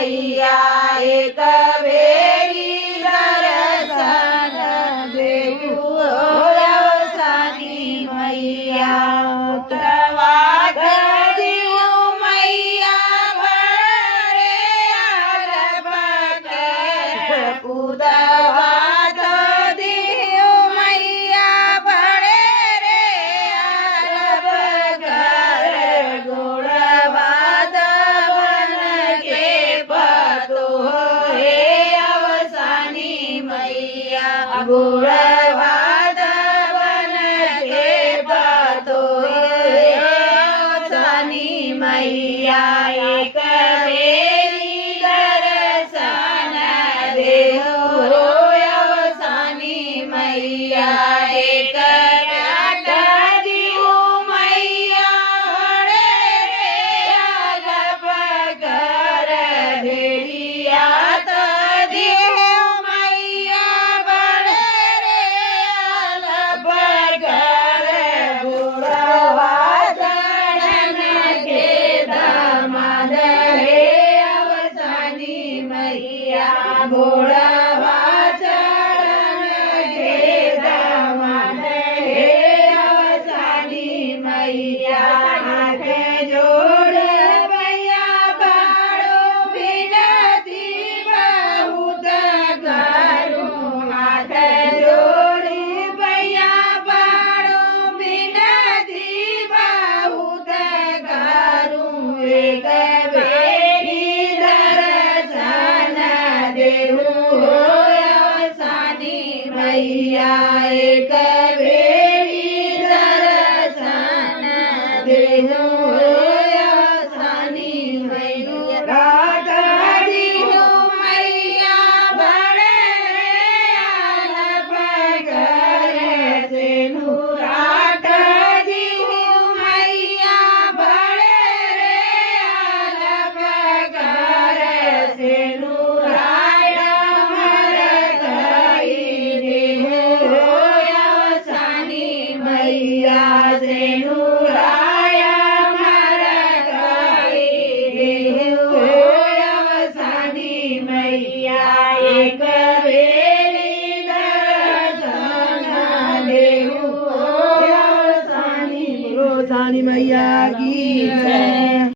मैया एक भेरी दर्शन देऊ अवसानी मैया पुत्रवाद दियो मैया भरे आरभ कर पुत्रवाद दियो मैया भरे रे आरभ कर गुणवाद बन के पतो हे अवसानी मैया गुणवाद बन के पतो हे अवसानी मैया एक भेरी दर्शन देऊ अवसानी मैया एक व्याट दियो मैया भरे रे आलप कर भेड़ियात दियो मैया भरे रे आलप कर गुणवा चरण के दामाद हे अवसानी मैया गुणवा चरण के दामाद हे अवसानी मैया हाथ जोड़ भैया बाड़ो विनती बहुत करूं हाथ जोड़ी भैया बाड़ो विनती बहुत करूं एक भेरी दर्शन देऊ अवसानी मैया